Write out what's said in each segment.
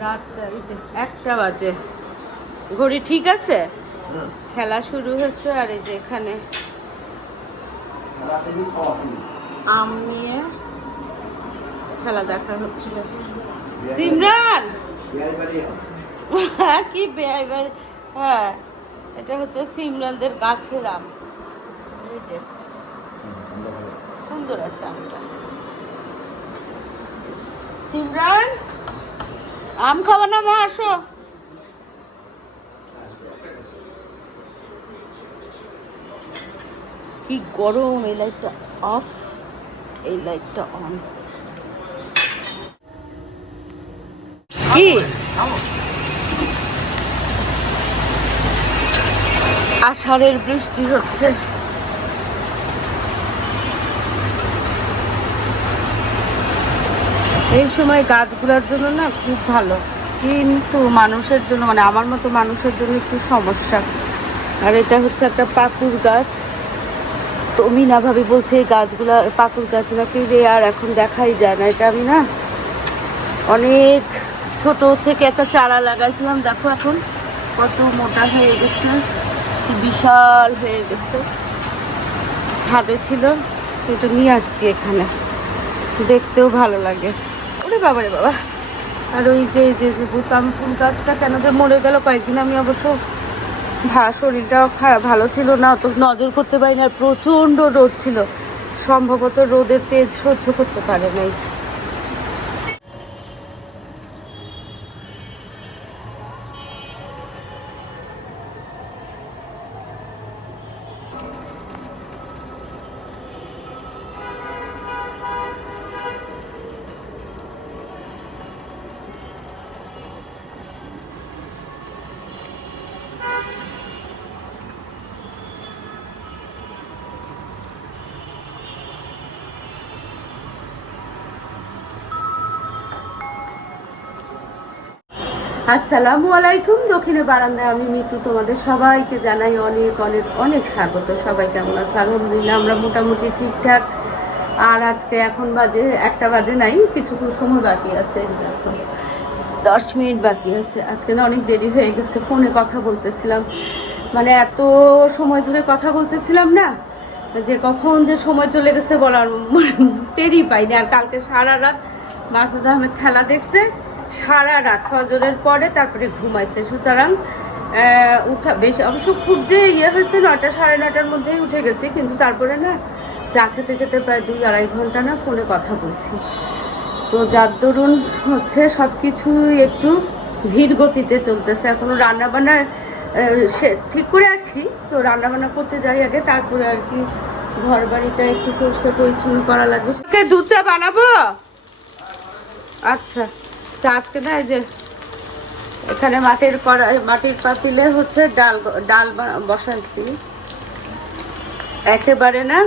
রাত এই যে 1টা বাজে, ঘড়ি ঠিক আছে। খেলা শুরু হয়েছে আর এই যে এখানে আম নিয়ে খেলা দেখা হচ্ছে। সিমরান কি বেয়াই বাড়ি, হ্যাঁ এটা হচ্ছে সিমরানদের গাছের আম। এই যে সুন্দর আছে আমটা। সিমরান আম খাওয়া না, মা আসো। কি গরম, এই লাইটটা অফ, এই লাইটটা অন। কি আষাঢ়ের বৃষ্টি হচ্ছে। এই সময় গাছগুলোর জন্য না খুব ভালো, কিন্তু মানুষের জন্য মানে আমার মতো মানুষের জন্য একটু সমস্যা। আর এটা হচ্ছে একটা পাকুড় গাছ। তো মিনা ভাবি বলছে এই গাছগুলা পাকুড় গাছ নাকি রে, আর এখন দেখাই যায় না। এটা আমি না অনেক ছোট থেকে একটা চারা লাগাইছিলাম, দেখো এখন কত মোটা হয়ে গেছে, কি বিশাল হয়ে গেছে। ছাদে ছিল, এটা নিয়ে আসছি এখানে, দেখতেও ভালো লাগে। ওরে বাবা রে বাবা। আর ওই যে যে বুতাম ফুল গাছটা কেন যে মরে গেল কয়েকদিন, আমি অবশ্য শরীরটাও ভালো ছিল না, অত নজর করতে পারি না। প্রচণ্ড রোদ ছিল, সম্ভবত রোদের তেজ সহ্য করতে পারে নাই। আসসালামু আলাইকুম। দক্ষিণে বারান্দায় আমি মিতু, তোমাদের সবাইকে জানাই অনেক অনেক অনেক স্বাগত। সবাই কেমন আছে? আলহামদুলিল্লাহ আমরা মোটামুটি ঠিকঠাক। আর আজকে এখন বাজে 1টা বাজে নাই, কিছু সময় বাকি আছে, এখন 10 মিনিট বাকি আছে। আজকে না অনেক দেরি হয়ে গেছে, ফোনে কথা বলতেছিলাম, মানে এত সময় ধরে কথা বলতেছিলাম না, যে কখন যে সময় চলে গেছে বলার টেরই পাইনি। আর কালকে সারা রাত মাসুদ আহমেদ খেলা দেখছে, সারা রাত ফজরের পরে তারপরে ঘুমাইছে। সুতরাং উঠা বেশ অবশ্য খুব যে ইয়ে হয়েছে, 9টা সাড়ে 9টার মধ্যেই উঠে গেছি, কিন্তু তারপরে না চা খেতে খেতে প্রায় 2-2.5 ঘন্টা না ফোনে কথা বলছি। তো যার দরুন হচ্ছে সব কিছুই একটু ধীর গতিতে চলতেছে। এখনো রান্নাবান্না ঠিক করে আসছি, তো রান্নাবান্না করতে যাই আগে, তারপরে আর কি ঘর বাড়িটা একটু পরিষ্কার পরিচ্ছন্ন করা লাগবে। দুধ চা বানাবো? আচ্ছা, তো আজকে না এই যে এখানে মাটির পাতিলে হচ্ছে ডাল বসাইছি, একেবারে না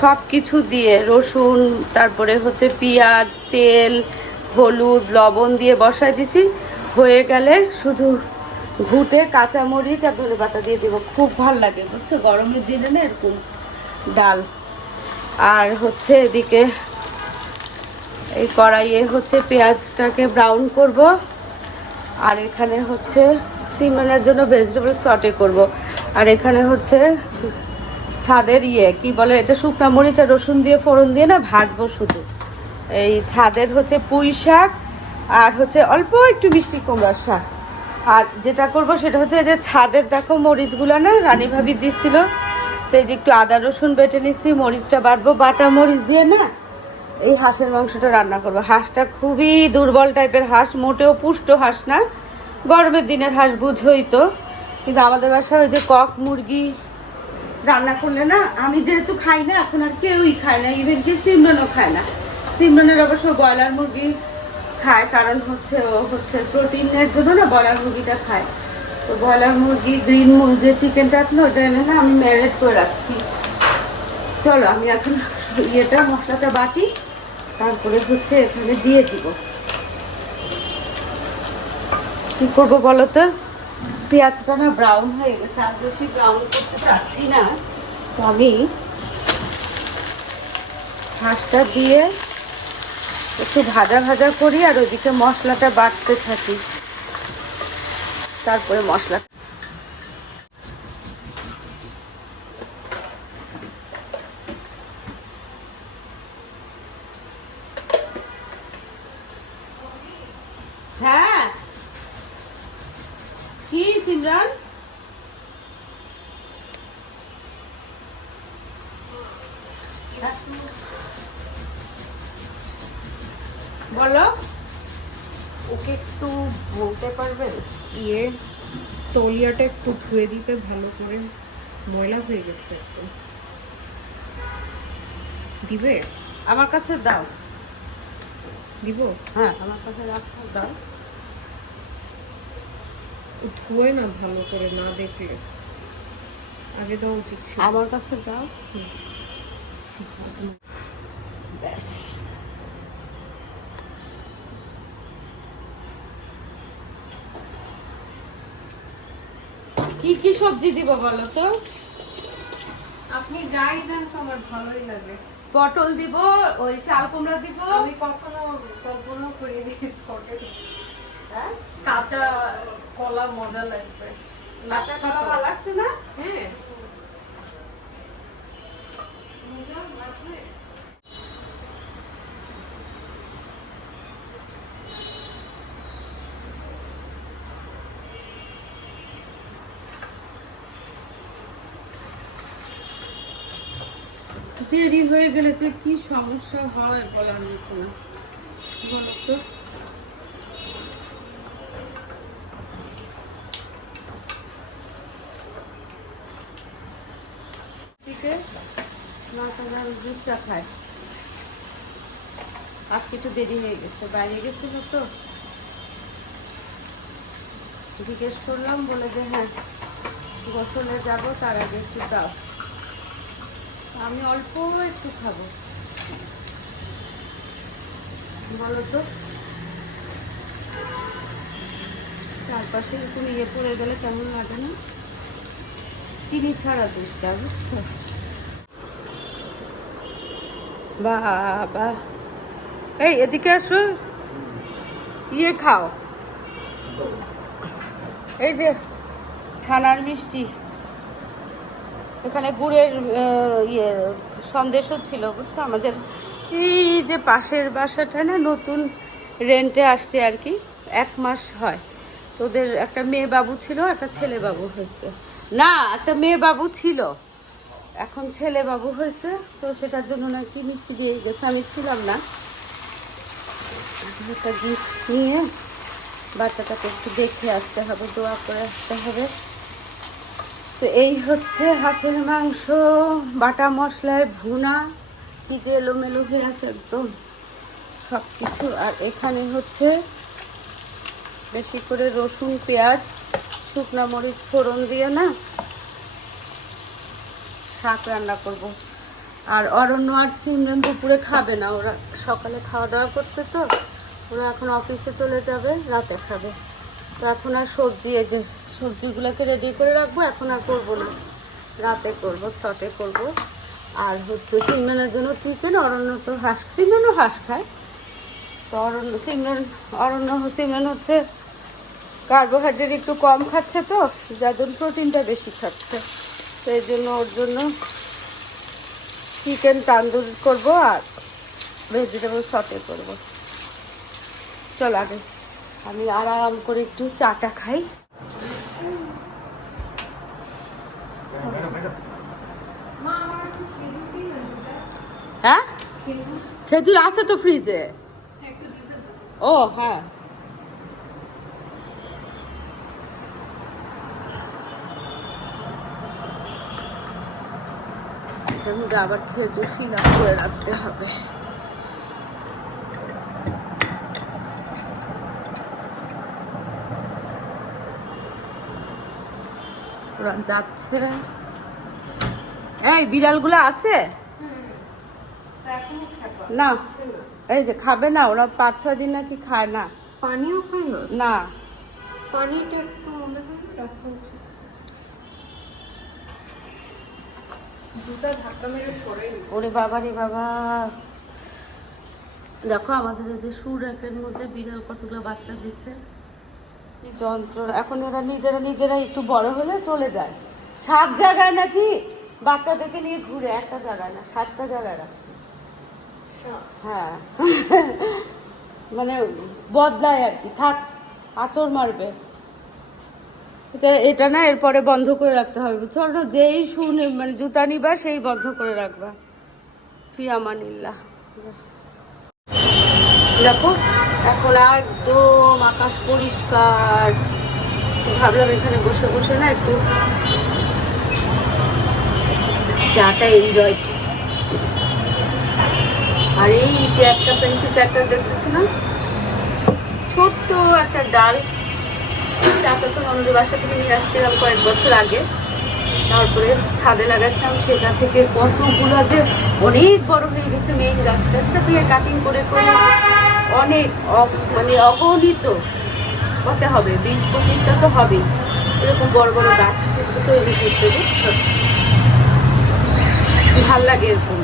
সব কিছু দিয়ে, রসুন, তারপরে হচ্ছে পেঁয়াজ, তেল, হলুদ, লবণ দিয়ে বসাই দিছি। হয়ে গেলে শুধু ঘুটে কাঁচামরিচ আর ধনেপাতা দিয়ে দেবো, খুব ভালো লাগে বুঝছো গরমের দিনে না এরকম ডাল। আর হচ্ছে এদিকে এই কড়াইয়ে হচ্ছে পেঁয়াজটাকে ব্রাউন করব, আর এখানে হচ্ছে সিমরানের জন্য ভেজিটেবল সটে করব। আর এখানে হচ্ছে ছাদের কি বলে এটা, শুকনা মরিচ আর রসুন দিয়ে ফোড়ন দিয়ে না ভাজবো শুধু। এই ছাদের হচ্ছে পুঁই শাক আর হচ্ছে অল্প একটু মিষ্টি কুমড়ার শাক। আর যেটা করব সেটা হচ্ছে যে ছাদের দেখো মরিচগুলো না রানী ভাবি দিচ্ছিল, তো এই যে একটু আদা রসুন বেটে নিচ্ছি, মরিচটা বাটবো, বাটা মরিচ দিয়ে না এই হাঁসের মাংসটা রান্না করবো। হাঁসটা খুবই দুর্বল টাইপের হাঁস, মোটেও পুষ্ট হাঁস না, গরমের দিনের হাঁস বুঝোই তো। কিন্তু আমাদের বাসায় ওই যে কক মুরগি রান্না করলে না, আমি যেহেতু খাই না এখন আর কেউই খায় না, ইভেন কি সিমরানও খায় না। সিমরানের অবশ্য ব্রয়লার মুরগি খায়, কারণ হচ্ছে ও হচ্ছে প্রোটিনের জন্য না ব্রয়লার মুরগিটা খায়। তো ব্রয়লার মুরগি গ্রিন যে চিকেনটা আছে না, ওটা এনে না আমি ম্যারিনেট করে রাখছি। চলো আমি এখন মশলাটা বাটি, তারপরে হচ্ছে এখানে দিয়ে দিব। কি করবো বলো তো, পেঁয়াজটা না ব্রাউন হয়ে গেছে, আর বেশি ব্রাউন করতে চাচ্ছি না, তো আমি হাঁসটা দিয়ে একটু ভাজা ভাজা করি আর ওইদিকে মশলাটা বাটতে থাকি, তারপরে মশলা। হ্যাঁ কি সিমরান? বলো। ওকে একটু বলতে পারবেন তলিয়াটা একটু ধুয়ে দিতে ভালো করে, ময়লা হয়ে গেছে একদম। দিবে? আমার কাছে দাও। দিব? হ্যাঁ আমার কাছে রাখো, দাও। ধুয়ে না ভালো করে, না দেখলে আগে দেওয়া উচিত ছিল। আমার কাছে দাও। ব্যাস। কি কি সবজি দিব বলো তো? আপনি যাই দেন তো আমার ভালোই লাগে। পটল দিব, ওই চাল কুমড়া দিব। আমি কখনো কল্পনা করিনি হ্যাঁ? কাঁচা কলা মজা লাগবে। কাঁচা কলা ভালো লাগছে না? হ্যাঁ মজা লাগবে। দেরি হয়ে গেলে যে কি সমস্যা হয় বলার মতো না, বলো তো। দুধ চা খায়। আজকে একটু দেরি হয়ে গেছে, বাইরে গেছিল তো, জিজ্ঞেস করলাম, বলে যে হ্যাঁ গোসলে যাব, তার আগে একটু দাও। আমি অল্প একটু খাবো, বলো তো। চারপাশে একটু নিয়ে পড়ে গেলে কেমন লাগে না? চিনি ছাড়া দুধ চা, বুঝছো? বাবা এই এদিকে আসো, ইয়ে খাও, এই যে ছানার মিষ্টি, এখানে গুড়ের ইয়ে সন্দেশও ছিল, বুঝছো? আমাদের এই যে পাশের বাসাটা না নতুন রেন্টে আসছে আর কি, 1 মাস হয়। তোদের একটা মেয়ে বাবু ছিল, একটা ছেলে বাবু হয়েছে। না, একটা মেয়ে বাবু ছিল, এখন ছেলে বাবু হয়েছে, তো সেটার জন্য নাকি মিষ্টি দিয়ে গেছে, আমি ছিলাম না। একটা গিফট নিয়ে বাচ্চাটাকে একটু দেখে আসতে হবে, দোয়া করে আসতে হবে। তো এই হচ্ছে হাঁসের মাংস, বাটা মশলায় ভুনা, কি যে এলোমেলো হয়ে আছে একদম সব কিছু। আর এখানে হচ্ছে বেশি করে রসুন, পেঁয়াজ, শুকনো মরিচ ফোড়ন দিয়ে না শাক রান্না করব। আর অরণ্য আর সিমরান দুপুরে খাবে না, ওরা সকালে খাওয়া দাওয়া করছে তো, ওরা এখন অফিসে চলে যাবে, রাতে খাবে। তো এখন আর সবজি, এই যে সবজিগুলোকে রেডি করে রাখবো, এখন আর করবো না, রাতে করব, শর্টে করব। আর হচ্ছে সিমরানের জন্য চিকেন, অরণ্য তো হাঁস, সিমরানও হাঁস খায়, তো সিমরান হচ্ছে কার্বোহাইড্রেট একটু কম খাচ্ছে, তো যার জন্য প্রোটিনটা বেশি খাচ্ছে, তো এই জন্য ওর জন্য চিকেন তান্দুরি করব আর ভেজিটেবল সটে করব। চল আগে আমি আরাম করে একটু চাটা খাই। হ্যাঁ খেজুর আছে তো ফ্রিজে। ও হ্যাঁ, আবার খেজুর ফিল আপ করে রাখতে হবে। ওরা যাচ্ছে, এই বিড়ালগুলো আছে না, এই যে খাবে না, ওরা 5-6 দিন নাকি খায় না, পানিও খায় না। না পানিটা একটু মনে হয় রাখা উচিত। জুতা ধাক্কা মেরে সরে। ওরে বাবা রে বাবা, দেখো আমাদের এই যে সুর একের মধ্যে বিড়াল কতগুলো বাচ্চা দিচ্ছে, কি যন্ত্র। এখন ওরা নিজেরা একটু বড় হলে চলে যায়। 7 জায়গায় নাকি বাচ্চাদেরকে নিয়ে ঘুরে, একটা জায়গায় না, 7টা জায়গায় রাখে। হ্যাঁ মানে বদলায় আর কি, থাক আঁচড় মারবে। এটা না এরপরে বন্ধ করে রাখতে হবে, বুঝছো না? যেই মানে জুতা নিবা সেই বন্ধ করে রাখবা। ফি আমানিল্লাহ। দেখো এখন একদম আকাশ পরিষ্কার। ভাবলাম এখানে বসে বসে না একটু চাটা এনজয়। আর এই যে একটা পেন্সিল ক্যারেক্টার দেখতেছি না, ছোট্ট একটা ডাল, চাটা তো আমাদের বাসা থেকে নিয়ে আসছিলাম কয়েক বছর আগে, তারপরে ছাদে লাগাচ্ছিলাম। সেটা থেকে কতগুলো যে অনেক বড় হয়ে গেছে মেইন গাছটা, সেটা দিয়ে কাটিং করে করে অনেক মানে অগণিত হতে হবে, 20-25টা তো হবেই। এরকম বড় বড় গাছ কিন্তু তৈরি হয়েছে, বুঝছো? ভাল লাগে এরকম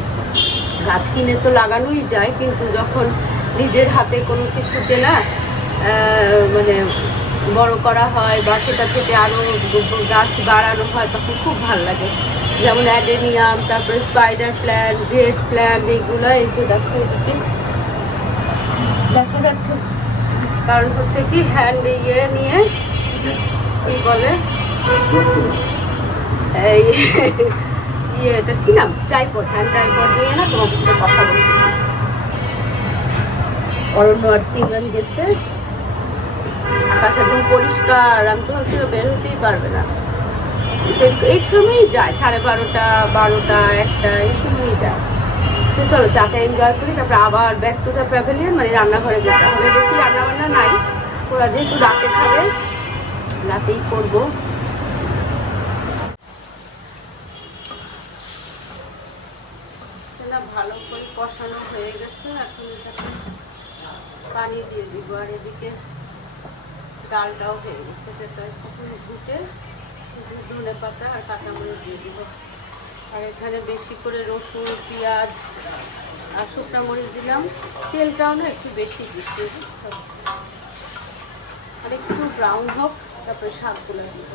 গাছ। কিনে তো লাগানোই যায়, কিন্তু যখন নিজের হাতে কোনো কিছুতে না মানে বড় করা হয় বা সেটা থেকে আরো গাছ বাড়ানো হয়, তখন খুব ভাল লাগে। যেমন অ্যাডেনিয়াম, তারপরে স্পাইডার প্ল্যান্ট, জেড প্ল্যান্ট, এইগুলো। এই যে দেখো এদিকে দেখা যাচ্ছে, কারণ হচ্ছে কি হ্যান্ড নিয়ে কি বলে এই এটা কি নাম, ট্রাইপড, হ্যান্ড ট্রাইপড নিয়ে না তোমাদের সাথে কথা বলতেছি। অরণ্য আর সিমরান গেছে, আকাশ একদম পরিষ্কার। আমি তো ভাবছি বের হতেই পারবে না, এই সময়ই যায়, 12:30, 12টা, 1টা, এই সময়ই যায়। তো চলো চাটা এনজয় করি, তারপরে আবার ব্যাক টু দ্য প্যাভিলিয়ন, মানে রান্নাঘরে যেতে হবে। বেশি রান্নাবান্না নাই, ওরা যেহেতু রাতে খাবে রাতেই করবো। ভালো করে কষানো হয়ে গেছে, এখন এটাকে পানি দিয়ে দিব। আর এদিকে ডালটাও হয়ে গেছে, সেটা এখন ঘুটে ধনে পাতা আর কাঁচামরিচ দিয়ে দিব। আর এখানে বেশি করে রসুন, পেঁয়াজ আর শুকনো মরিচ দিলাম। তেলটাও না একটু বেশি দিচ্ছি, আর একটু ব্রাউন হোক, তারপরে শাকগুলো দিব।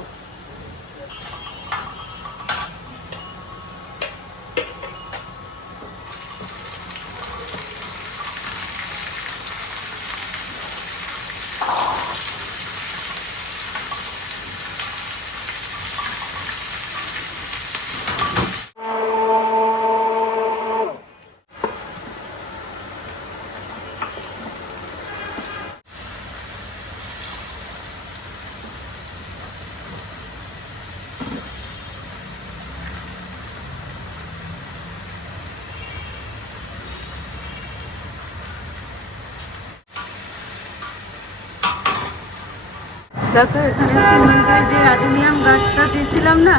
দেখো এখানে সিমেন্টের যে অ্যাডেনিয়াম গাছটা দিয়েছিলাম না,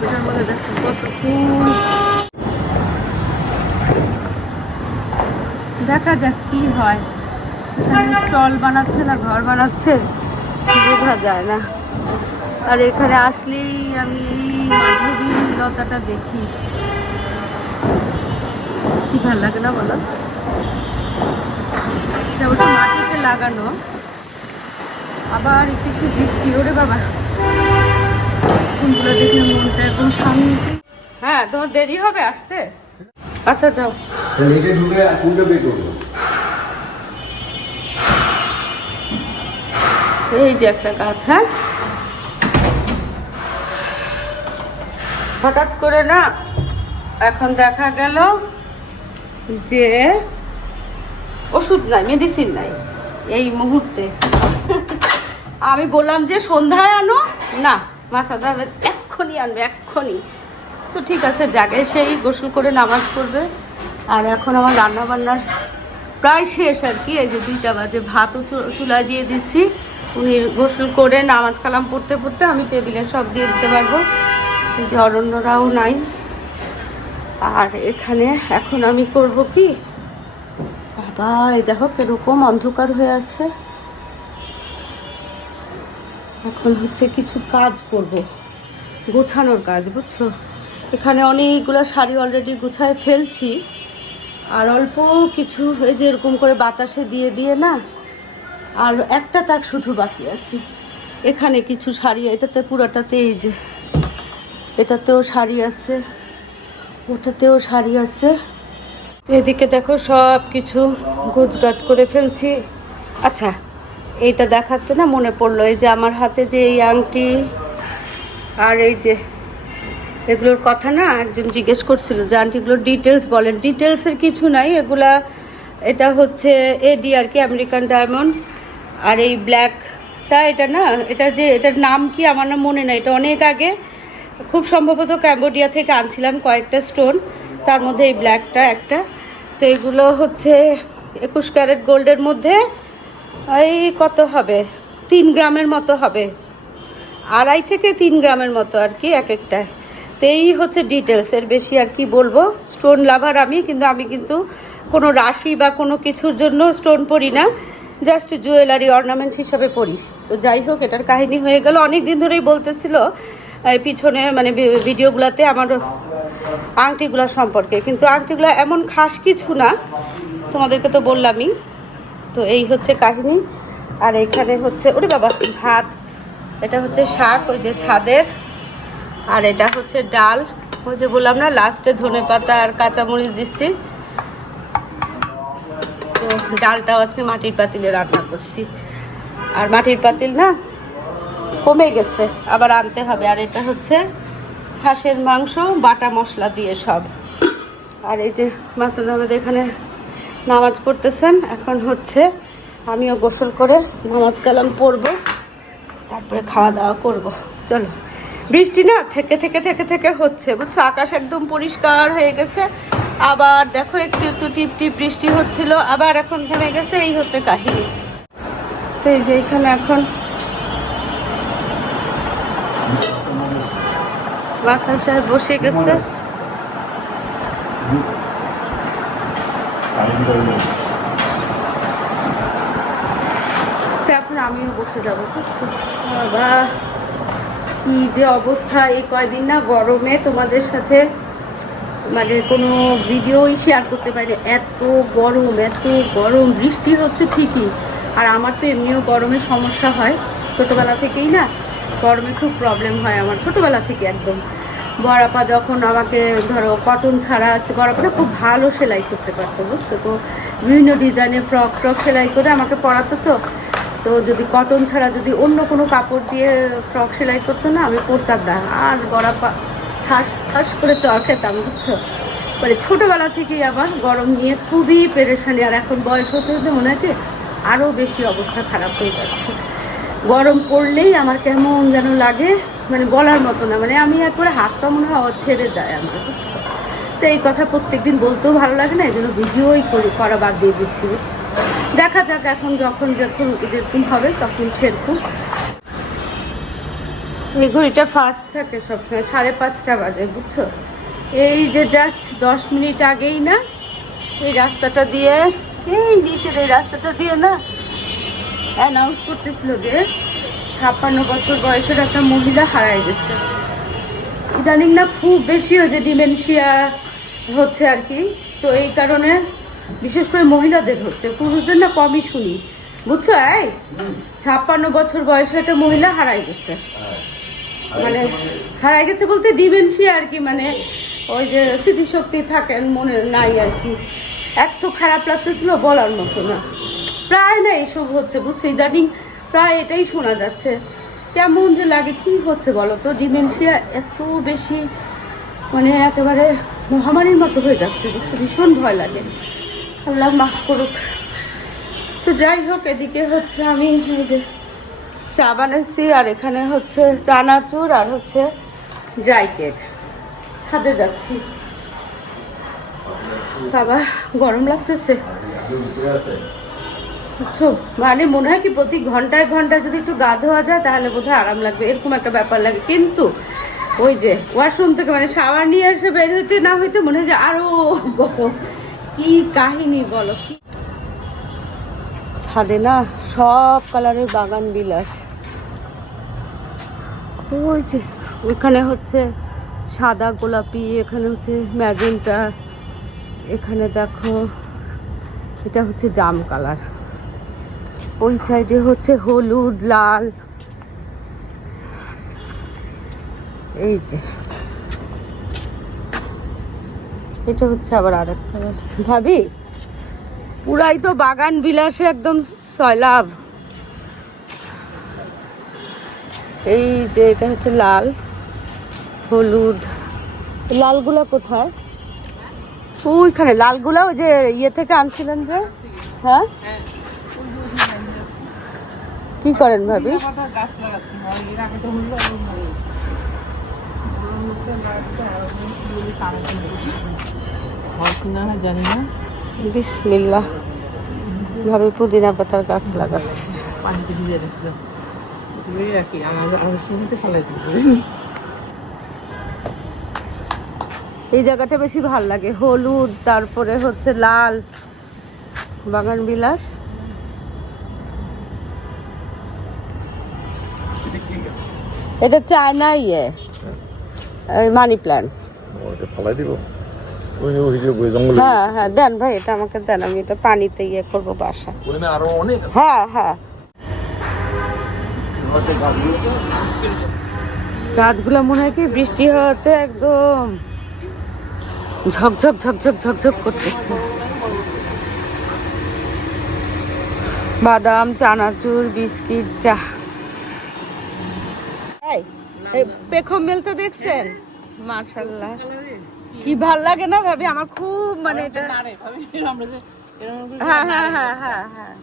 ওটার মধ্যে দেখো কত ফুল। দেখা যাক কি হয়। এখানে স্টল বানাচ্ছে না ঘর বানাচ্ছে বোঝা যায় না। আর এখানে আসলেই আমি মাধবী লতাটা দেখি, কি ভালো লাগে না বলো? এটা ওটা মাটিতে লাগানো, আবার একটু একটু বৃষ্টি ওরে বাবা, ফুলগুলো দেখে মনটা একদম শান্তি। হ্যাঁ, তোমার দেরি হবে আসতে? আচ্ছা যাও। এই যে একটা গাছ, হ্যাঁ হঠাৎ করে না এখন দেখা গেল যে ওষুধ নাই, মেডিসিন নাই এই মুহূর্তে। আমি বললাম যে সন্ধ্যায় আনো, না মাথা ধরে এক্ষুনি আনবে, এক্ষুনি। তো ঠিক আছে, জাগে সেই গোসল করে নামাজ পড়বে। আর এখন আমার রান্না বান্নার প্রায় শেষ আর কি। এই যে 2টা বাজে, ভাতও চুলায় দিয়ে দিচ্ছি। উনি গোসল করে নামাজ কালাম পড়তে পড়তে আমি টেবিলে সব দিয়ে দিতে পারবো। এই যে অরণ্যরাও নাই। আর এখানে এখন আমি করব কি, বাবা এই দেখো কিরকম অন্ধকার হয়ে আছে। এখন হচ্ছে কিছু কাজ করব, গোছানোর কাজ, বুঝছো? এখানে অনেকগুলো শাড়ি অলরেডি গুছায় ফেলছি, আর অল্প কিছু এই যে এরকম করে বাতাসে দিয়ে দিয়ে না, আর একটা তাক শুধু বাকি আছে। এখানে কিছু শাড়ি, এটাতে পুরাটাতে এই যে এটাতেও শাড়ি আছে, ওটাতেও শাড়ি আছে। তো এদিকে দেখো সব কিছু গোছগাছ করে ফেলছি। আচ্ছা, এইটা দেখাতে না মনে পড়লো, এই যে আমার হাতে যে এই আংটি আর এই যে এগুলোর কথা না একজন জিজ্ঞেস করছিল যে আন্টিগুলোর ডিটেলস বলেন। ডিটেলসের কিছু নাই, এগুলা এটা হচ্ছে এডি আর কি, আমেরিকান ডায়মন্ড। আর এই ব্ল্যাকটা এটা না, এটা যে এটার নাম কি আমার না মনে নাই, এটা অনেক আগে খুব সম্ভবত ক্যাম্বোডিয়া থেকে আনছিলাম কয়েকটা স্টোন, তার মধ্যে এই ব্ল্যাকটা একটা। তো এগুলো হচ্ছে 21 ক্যারেট গোল্ডের মধ্যে এই কত হবে, 3 গ্রামের মতো হবে, 2.5 থেকে 3 গ্রামের মতো আর কি এক একটায়। তো এই হচ্ছে ডিটেলস, এর বেশি আর কি বলবো। স্টোন লাভার আমি, কিন্তু আমি কিন্তু কোনো রাশি বা কোনো কিছুর জন্য স্টোন পরি না, জাস্ট জুয়েলারি অর্নামেন্ট হিসাবে পরি। তো যাই হোক, এটার কাহিনী হয়ে গেল। অনেক দিন ধরেই বলতেছিল পিছনে মানে ভিডিওগুলোতে আমার আংটিগুলো সম্পর্কে, কিন্তু আংটিগুলো এমন খাস কিছু না, তোমাদেরকে তো বললামই। তো এই হচ্ছে কাহিনী। আর এখানে হচ্ছে ওরে বাবা ভাত, এটা হচ্ছে শাক ওই যে ছাদের, আর এটা হচ্ছে ডাল, ওই যে বললাম না লাস্টে ধনেপাতা আর কাঁচামরিচ দিচ্ছি। তো ডালটাও আজকে মাটির পাতিলে রান্না করছি, আর মাটির পাতিল না কমে গেছে, আবার আনতে হবে। আর এটা হচ্ছে হাঁসের মাংস বাটা মশলা দিয়ে সব। আর এই যে মাসুদ আহমেদ এখানে নামাজ পড়তেছেন। এখন হচ্ছে আমিও গোসল করে নামাজ কালাম পড়বো, তারপরে খাওয়া দাওয়া করব। চলো, বৃষ্টি না থেকে থেকে থেকে থেকে হচ্ছে বুঝছো, আকাশ একদম পরিষ্কার হয়ে গেছে। আবার দেখো একটু একটু টিপ টিপ বৃষ্টি হচ্ছিল, আবার এখন থেমে গেছে। এই হচ্ছে কাহিনী। তো এই যে এখানে এখন বাচ্চা সাহেব বসে গেছে। তো এখন আমিও বসে যাবো বুঝছো। বাবা কি যে অবস্থা, এই কয়দিন না গরমে তোমাদের সাথে মানে কোনো ভিডিওই শেয়ার করতে পারি, এত গরম এত গরম। বৃষ্টি হচ্ছে ঠিকই, আর আমার তো এমনিও গরমের সমস্যা হয় ছোটোবেলা থেকেই না, গরমে খুব প্রবলেম হয় আমার ছোটোবেলা থেকে একদম। বড়াপা যখন আমাকে ধরো কটন ছাড়া আছে, বড়াপাটা খুব ভালো সেলাই করতে পারতো বুঝছো, তো বিভিন্ন ডিজাইনের ফ্রক ট্রক সেলাই করে আমাকে পরাতো। তো যদি কটন ছাড়া যদি অন্য কোনো কাপড় দিয়ে ফ্রক সেলাই করতো না, আমি পরতাম না, আর বড়াপা ঠাস ঠাস করে চড় খেতাম বুঝছো। মানে ছোটোবেলা থেকেই আমার গরম নিয়ে খুবই পেরেশানি, আর এখন বয়স হতে হতে মনে হয় আরও বেশি অবস্থা খারাপ হয়ে যাচ্ছে। গরম পড়লেই আমার কেমন যেন লাগে, মানে বলার মতো না, মানে আমি একবারে হাত পা মনে হয় ছেড়ে যায় আমার বুঝছো। তো এই কথা প্রত্যেকদিন বলতেও ভালো লাগে না, এই জন্য ভিডিওই করা বাদ দিয়ে দিচ্ছি বুঝছো। দেখা যাক এখন যখন যেরকম হবে তখন সেরকম। এই ঘড়িটা ফাস্ট থাকে সবসময়, 5:30 বাজে বুঝছো। এই যে জাস্ট 10 মিনিট আগেই না এই রাস্তাটা দিয়ে, এই নিচের এই রাস্তাটা দিয়ে না অ্যানাউন্স করতেছিল যে 56 বছর বয়সের একটা মহিলা হারায় গেছে। ইদানিং না খুব বেশি ওই যে ডিমেনশিয়া হচ্ছে আর কি, তো এই কারণে বিশেষ করে মহিলাদের হচ্ছে, পুরুষদের না কমই শুনি বুঝছো। এই 56 বছর বয়সের একটা মহিলা হারায় গেছে, মানে হারাই গেছে বলতে ডিমেনশিয়া আর কি, মানে ওই যে স্মৃতিশক্তি থাকেন মনে নাই আর কি। এত খারাপ লাগতেছিল বলার মতো না, প্রায় না এইসব হচ্ছে বুঝছো, ইদানিং প্রায় এটাই শোনা যাচ্ছে। কেমন যে লাগে, কি হচ্ছে বলো তো, ডিমেনশিয়া এত বেশি মানে একেবারে মহামারীর মতো হয়ে যাচ্ছে বুঝছো, ভীষণ ভয় লাগে, আল্লাহ মাফ করুক। তো যাই হোক, এদিকে হচ্ছে আমি এই যে চা বানাচ্ছি, আর এখানে হচ্ছে চানাচুর আর হচ্ছে ড্রাই কেক। ছাদে যাচ্ছি, বাবা গরম লাগতেছে বুঝছো, মানে মনে হয় কি প্রতি ঘন্টায় ঘন্টায় যদি একটু গা ধোয়া যায় তাহলে বোধহয় আরাম লাগবে, এরকম একটা ব্যাপার লাগে। কিন্তু ওই যে ওয়াশরুম থেকে মানে শাওয়ার নিয়ে এসে বের হইতে না হইতে মনে হয় যে আরো গরম। কি কাহিনী বলো, কি ছাদে না সব কালারের বাগান বিলাস। ওই যে ওইখানে হচ্ছে সাদা গোলাপি, এখানে হচ্ছে ম্যাজেন্টা, এখানে দেখো এটা হচ্ছে জাম কালার, ওই সাইডে হচ্ছে হলুদ লাল। এই যে এটা হচ্ছে আবার আরেক কালার। ভাবি পুরাই তো বাগান বিলাসে একদম সয়লাভ। এই যে এটা হচ্ছে লাল হলুদ, লালগুলা কোথায়? ওইখানে লালগুলা ওই যে ইয়ে থেকে আনছিলেন যে। হ্যাঁ কি করেন ভাবি? গাছ লাগাচ্ছি, এর আগে তো হলো কিনা জানি না। বিসমিল্লাহ। ভাবি পুদিনা পাতার গাছ লাগাচ্ছে। পানিতে ভিজে গেছিলাম আর কি, আমার শুনতে ফেলাই দিচ্ছি। এই জায়গাটা বেশি ভাল লাগে, হলুদ তারপরে হচ্ছে লাল, বাগান বিলাস। এটা চায়না ইয়ে মানি প্ল্যান্ট। ফালাই দিব হ্যাঁ হ্যাঁ দেন ভাই, এটা আমাকে দেন, আমি এটা পানিতে ইয়ে করবো বাসা। আরো অনেক আছে। হ্যাঁ হ্যাঁ গাছগুলো মনে হয় কি বৃষ্টি হওয়াতে একদম ঝকঝক ঝকঝক ঝকঝক করতেছে। বাদাম চানাচুর বিস্কিট চা। পেখম মেলতে দেখছেন? মাশাআল্লাহ কি ভাল লাগে না ভাবি, আমার খুব মানে এটা। হ্যাঁ হ্যাঁ হ্যাঁ হ্যাঁ হ্যাঁ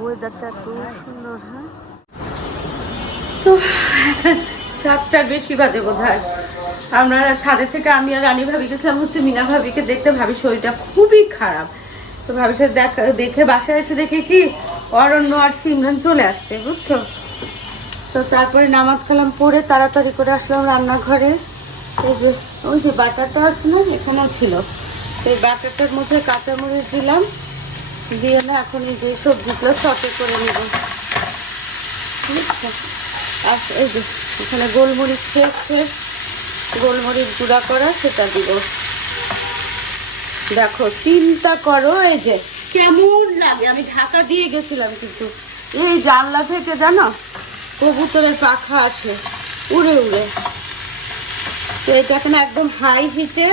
ওয়েদারটা এত সুন্দর। হ্যাঁ তো 7টার বেশি বাজে বোধ হয়। আমরা ছাদে থেকে আমি আর রানী ভাবি গেছিলাম হচ্ছে মিনা ভাবিকে দেখতে। ভাবির শরীরটা খুবই খারাপ, তো ভাবির সাথে দেখে বাসায় এসে দেখে কি অরণ্য আর সিমরান চলে আসছে, বুঝছো? তো তারপরে নামাজ কালাম পড়ে তাড়াতাড়ি করে আসলাম রান্নাঘরে। এই যে ওই যে বাটারটা আছে না, এখানেও ছিল, এই বাটারটার মধ্যে কাঁচামরিচ দিলাম, দিয়ে না এখন এই যে সবজিগুলো সটে করে নেব, বুঝছো? আর এই যে এখানে গোলমরিচ ফ্রেশ গোলমরিচ গুঁড়া করা, সেটা দিব। দেখো চিন্তা করো এই যে কেমন লাগে, আমি ঢাকা দিয়ে গেছিলাম কিন্তু এই জানলা থেকে জানো কবুতরের পাখা আসে উড়ে উড়ে। তো এটা এখন একদম হাই হিটে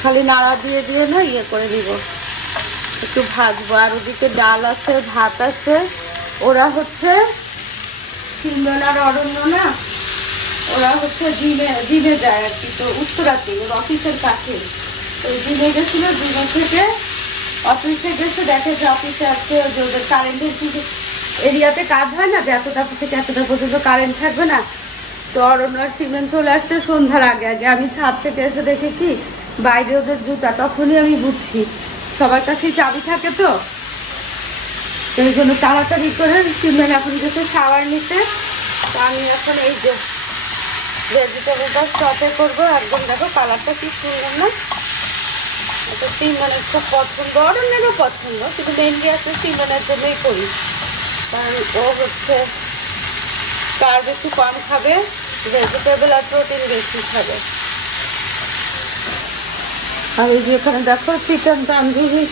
খালি নাড়া দিয়ে দিয়ে না ইয়ে করে দিব, একটু ভাজবো। আর ওদিকে ডাল আছে, ভাত আছে। ওরা হচ্ছে সিমরান আর অরণ্য না, ওরা হচ্ছে জিমে যায় আর কি, তো উত্তরাতে ওর অফিসের কাছে। তো জিমে গেছিল, জিমে থেকে অফিসে গেছে, দেখে যে অফিসে আছে যে ওদের কারেন্টের কিছু এরিয়াতে কাজ হয় না, যে এতটা থেকে এতটা পর্যন্ত কারেন্ট থাকবে না। তো অরণ্য আর সিমেন্ট চলে আসছে সন্ধ্যার আগে আগে। আমি ছাদ থেকে এসে দেখে কি বাইরে ওদের জুতা, তখনই আমি বুঝছি সবার কাছেই চাবি থাকে, তো এই জন্য তাড়াতাড়ি করে সিমেন্ট এখন গেছে শাওয়ার নিতে। তো আমি এখন এই যে ভেজিটেবলটা সটে করবো একদম। দেখো কালারটা কি সুন্দর না, এটা সিমনের খুব পছন্দ, অরণ্যেরও পছন্দ, কিন্তু মেনলি আছে সিমনের জন্যই করি, কারণ ও হচ্ছে কার্ব একটু কম খাবে, ভেজিটেবল আর প্রোটিন বেশি খাবে। আর এই যে এখানে দেখো চিকেন তান্দুরি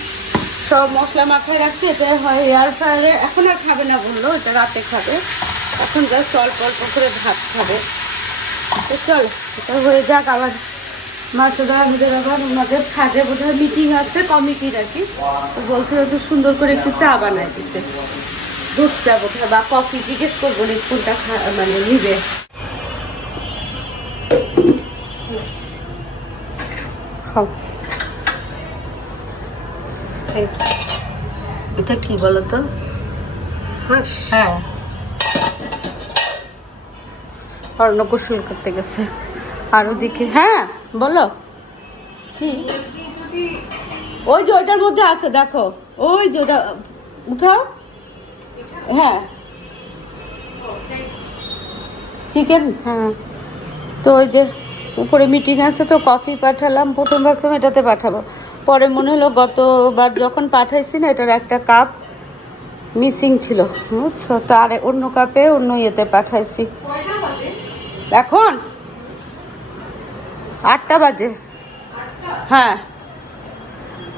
সব মশলা মাখায় রাখছি, এটা হয় এয়ার ফ্রায়ারে, এখন আর খাবে না বললো, এটা রাতে খাবে, এখন জাস্ট অল্প অল্প করে ভাত খাবে। তো চল এটা হয়ে যাক। আবার মাসুদা আমাদের আবার ওনাদের ছাদে বোধহয় মিটিং আছে কমিটির আর কি, তো বলছে একটু সুন্দর করে একটু চা বানায় দিতে, দুধ চা বোধহয় বা কফি, জিজ্ঞেস করবো কোনটা মানে নিবে। এটা কি বলতো? হ্যাঁ অরণ্য গোসল করতে গেছে। আর ওদিকে হ্যাঁ বলো কি, ওই যে ওইটার মধ্যে আছে দেখো, ওই যে ওটা উঠাও। হ্যাঁ চিকেন, হ্যাঁ। তো ওই যে উপরে মিটিং আছে, তো কফি পাঠালাম, প্রথম ভাবছিলাম এটাতে পাঠাবো, পরে মনে হলো গতবার যখন পাঠাইছি না এটার একটা কাপ মিসিং ছিল বুঝছো, তো আর অন্য কাপে অন্য ইয়েতে পাঠাইছি। এখন 8টা বাজে। হ্যাঁ,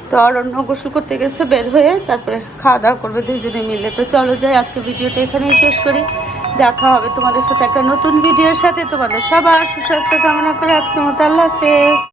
তো অরণ্য গোসল করতে গেছে বের হয়ে, তারপরে খাওয়া দাওয়া করবে দুইজনে মিলে। তো চলো যাই, আজকে ভিডিওটা এখানেই শেষ করি। দেখা হবে তোমাদের সাথে একটা নতুন ভিডিওর সাথে। তোমাদের সবার সুস্বাস্থ্য কামনা করে আজকের মতো আল্লাহ হাফেজ।